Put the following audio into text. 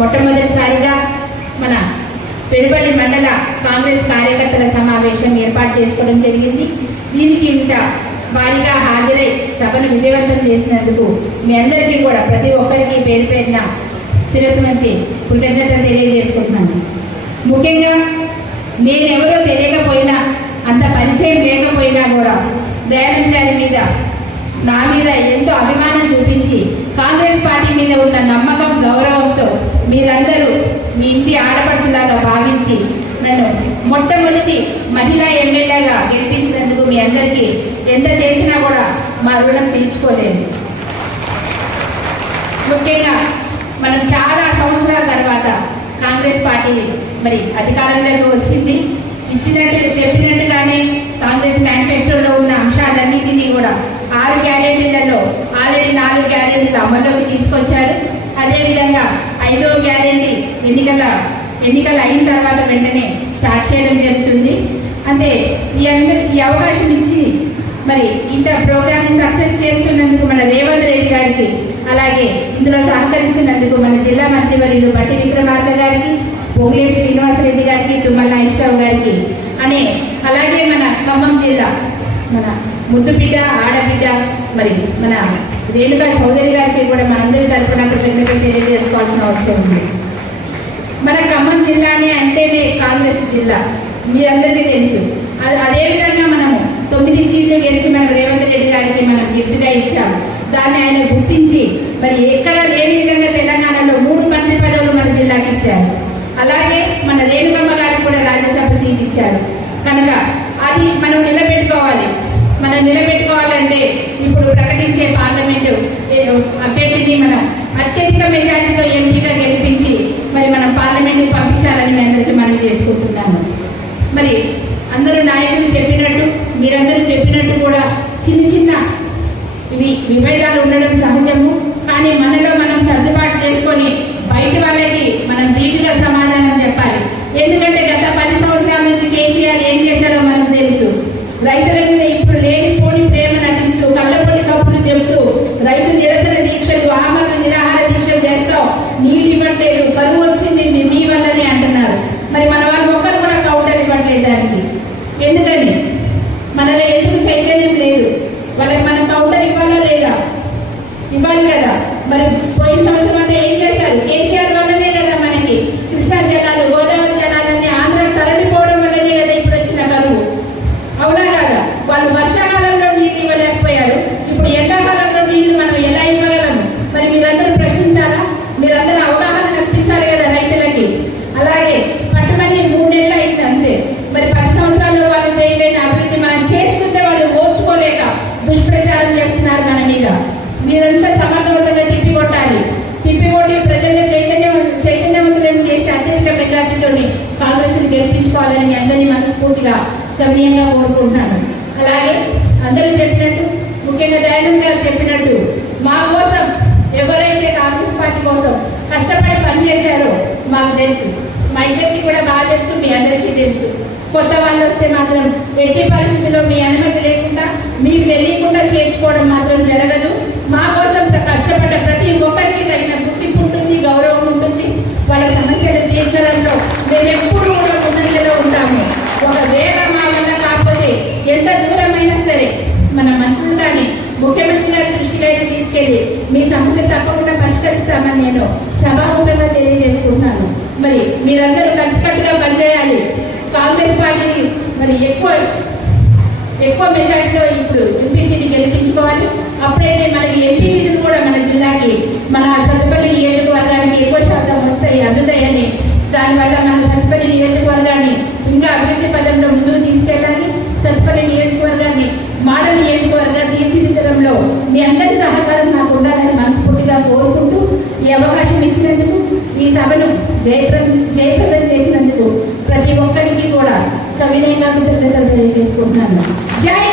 మొట్టమొదటిసారిగా మన పెడుపల్లి మండల కాంగ్రెస్ కార్యకర్తల సమావేశం ఏర్పాటు చేసుకోవడం జరిగింది. దీనికి ఇంత భారీగా హాజరై సభను విజయవంతం చేసినందుకు మీ అందరికీ కూడా ప్రతి ఒక్కరికి పేరు పేరున శిరస్సు నుంచి కృతజ్ఞతలు తెలియజేసుకుంటున్నాను. ముఖ్యంగా నేనెవరో తెలియకపోయినా, అంత పరిచయం లేకపోయినా కూడా దయానంద్ గారి మీద, నా మీద ఎంతో అభిమానం చూపించి కాంగ్రెస్ పార్టీ మీద ఉన్న నమ్మకం, గౌరవంతో మీరందరూ మీ ఇంటి ఆడపడుచులాగా భావించి నన్ను మొట్టమొదటి మహిళా ఎమ్మెల్యేగా గెలిపించినందుకు మీ అందరికీ ఎంత చేసినా కూడా మా రుణం తీర్చుకోలేదు. ముఖ్యంగా మనం చాలా సంవత్సరాల తర్వాత కాంగ్రెస్ పార్టీ మరి అధికారంలోకి వచ్చింది. చెప్పినట్టుగానే కాంగ్రెస్ మేనిఫెస్టోలో ఉన్న అంశాలన్నింటినీ కూడా 6 గ్యారెంటీలలో ఆల్రెడీ 4 గ్యారెంటీలు అమల్లోకి తీసుకొచ్చారు. అదేవిధంగా 5వ గ్యారెంటీ ఎన్నికలు అయిన తర్వాత వెంటనే స్టార్ట్ చేయడం జరుగుతుంది. అంటే ఈ అవకాశం ఇచ్చి మరి ఇంత ప్రోగ్రామ్ని సక్సెస్ చేస్తున్నందుకు మన రేవంత్ రెడ్డి గారికి, అలాగే ఇందులో సహకరిస్తున్నందుకు మన జిల్లా మంత్రివర్యులు బట్టి విక్రమార్క గారికి, పొంగులేటి శ్రీనివాసరెడ్డి గారికి, తుమ్మల నాగేశ్వరరావు గారికి అలాగే మన ఖమ్మం జిల్లా మన ముద్దుబిడ్డ, ఆడబిడ్డ మరి మన రేణుకా చౌదరి గారికి కూడా మనందరి తరఫున కృతజ్ఞతలు తెలియజేసుకోవాల్సిన అవసరం ఉంది. మన ఖమ్మం జిల్లానే అంటేనే కాంగ్రెస్ జిల్లా, మీరందరికీ తెలుసు. అదేవిధంగా మనము 9 సీట్లు గెలిచి మనం రేవంత్ రెడ్డి గారికి మనం గిఫ్ట్గా ఇచ్చాము. దాన్ని ఆయన గుర్తించి మరి ఎక్కడా లేని విధంగా తెలంగాణలో 3 మంత్రి పదవులు మన జిల్లాకి ఇచ్చారు. అలాగే మన రేణుకమ్మ గారికి కూడా రాజ్యసభ సీట్ ఇచ్చారు. కనుక అది మనం నిలబెట్టుకోవాలంటే ఇప్పుడు ప్రకటించే పార్లమెంటు అభ్యర్థిని మనం అత్యధిక మెజార్టీతో ఎంపీగా గెలిపించి మరి మనం పార్లమెంట్కి పంపించాలని మీ అందరికీ మనం చేసుకుంటున్నాను. మరి అందరూ నాయకులు చెప్పినట్టు, మీరందరూ చెప్పినట్టు కూడా చిన్న విభేదాలు ఉండడం సహజము. కానీ మనలో మనం సర్దుబాటు చేసుకొని బయట వాళ్ళకి మనం ధీటుగా సమాధానం చెప్పాలి. ఎందుకంటే గత 10 సంవత్సరాల నుంచి కేసీఆర్ ఏం చేశారో మనకు తెలుసు. రైతుల మీద ఇప్పుడు లేనిపోని ప్రేమ నటిస్తూ, కళ్ళపొడి కప్పులు చెబుతూ రైతు నిరసన దీక్షలు, ఆమరణ నిరాహార దీక్షలు చేస్తాం, నీళ్ళు ఇవ్వట్లేదు, కరువు వచ్చింది మీ వల్లనే అంటున్నారు. మరి మన వాళ్ళు ఒక్కరు కూడా కౌంటర్ ఇవ్వట్లేదు దానికి. ఎందుకని? మనలో ఎందుకు చైతన్యం లేదు? వాళ్ళకి మనం కౌంటర్ ఇవ్వాలా లేదా? ఇవ్వాలి కదా. మరి పోయిన సంవత్సరం అంటే ఏం చేశారు? కేసీఆర్ వల్లనే కదా మనకి కృష్ణా జలాలు, గోదావరి జలాలన్నీ ఆంధ్ర తరలిపోవడం వల్లనే కదా ఇప్పుడు వచ్చిన కరువు. అవునా కదా? వాళ్ళు వర్షాకాలంలో నీళ్ళు ఇవ్వలేకపోయారు, ఇప్పుడు ఎండాకాలంలో నీళ్లు మనం ఎలా ఇవ్వగలము? మరి మీరందరూ ప్రశ్నించాలా? మీరందరూ అవగాహన కల్పించాలి కదా రైతులకి. అలాగే పట్టుమని 3 నెలలు అయింది అంతే. మరి 10 సంవత్సరాల్లో వాళ్ళు చేయలేని అభివృద్ధి మనం చేస్తుంటే వాళ్ళు ఓర్చుకోలేక దుష్ప్రచారం చేస్తున్నారు మన మీద. మీరంతా సమర్థవంతంగా తిప్పికొట్టి ప్రజల్లో చైతన్యవంతులను చేసి అత్యధిక మెజార్టీతో కాంగ్రెస్ ని గెలిపించుకోవాలని అందరినీ మనస్ఫూర్తిగా సమయంగా కోరుకుంటున్నాను. అలాగే అందరూ చెప్పినట్టు, ముఖ్యంగా దయానంద్ గారు చెప్పినట్టు, మా కోసం ఎవరైతే కాంగ్రెస్ పార్టీ కోసం కష్టపడి పనిచేశారో మాకు తెలుసు. మా ఇద్దరికి కూడా బాగా తెలుసు, మీ అందరికీ తెలుసు. కొత్త వాళ్ళు వస్తే మాత్రం ఎట్టి పరిస్థితుల్లో మీ అనుమతి లేకుండా, మీకు తెలియకుండా చేర్చుకోవడం మాత్రం జరగదు. మా కోసం కష్టపడ్డ ప్రతి ఒక్కరికి తగిన గుర్తింపు ఉంటుంది, గౌరవం ఉంటుంది. వాళ్ళ సమస్యలు తీర్చడంలో మేము ఎప్పుడు కూడా ముందంజలో ఉంటాము. ఒకవేళ మా వల్ల కాకపోతే ఎంత దూరమైనా సరే మన మంత్రులు కానీ ముఖ్యమంత్రి గారి దృష్టిలో తీసుకెళ్లి మీ సమస్య తప్పకుండా పరిష్కరిస్తామని నేను సభాముఖంగా తెలియజేసుకుంటున్నాను. మరి మీరందరూ కలిసికట్టుగా పనిచేయాలి. కాంగ్రెస్ పార్టీని మరి ఎక్కువ మెజార్టీతో ఇప్పుడు ఎంపీసీని గెలిపించుకోవాలి. అప్పుడైతే మనకి ఎంపీ నిధులు కూడా మన జిల్లాకి, మన సత్తుపల్లి నియోజకవర్గానికి ఎక్కువ శాతం అందుతాయని, దానివల్ల మన సత్తుపల్లి నియోజకవర్గాన్ని ఇంకా అభివృద్ధి పథంలో ముందుకు తీసుకెళ్ళాలి. సత్తుపల్లి నియోజకవర్గాన్ని మోడల్ నియోజకవర్గంగా తీర్చిదిద్దడంలో మీ అందరి సహకారం నాకు ఉండాలని మనస్ఫూర్తిగా కోరుకుంటూ, ఈ అవకాశం ఇచ్చినందుకు, ఈ సభను జయప్రదం చేసినందుకు ప్రతి ఒక్కరికి కూడా సవినయంగా కృతజ్ఞతలు తెలియజేసుకుంటున్నాను. జై